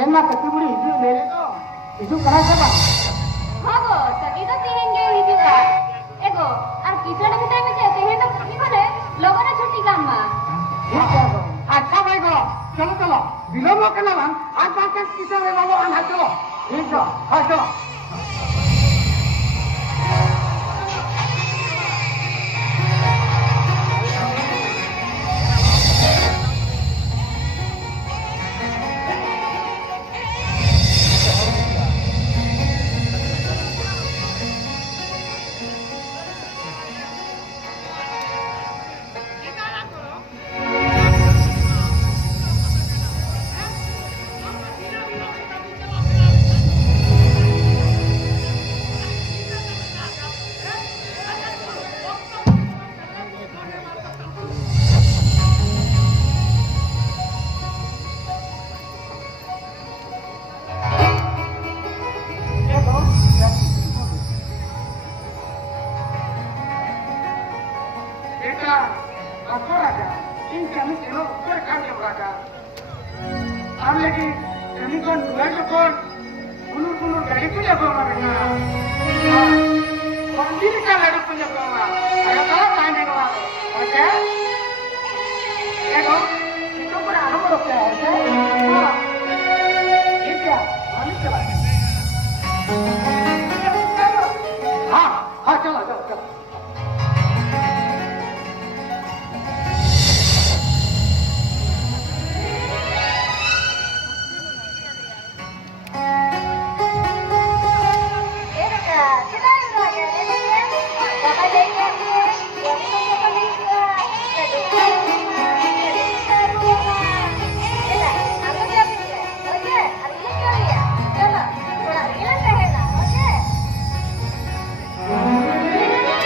enak ketiburi hidup mere to. Hidup kena siapa? Hago, tadi to tihen ge hidup ka. Ego, ar kisah kita में जे tihen to kami करे लोगों ने छुट्टी काम मा. ठीक है तो. अच्छा भाई को. चलो चलो. बिलोमो के नाम आज बात के किसे में बाबू आना चलो. ठीक है. हाँ चलो. Aku raja, ini kami seno berkali raja. Am lagi kami kon dua kon, ulur dari punya bawa mereka. Kondir kan dari punya bawa. Ada kalau tanya bawa, oke? Ya dong, itu pun anu berapa?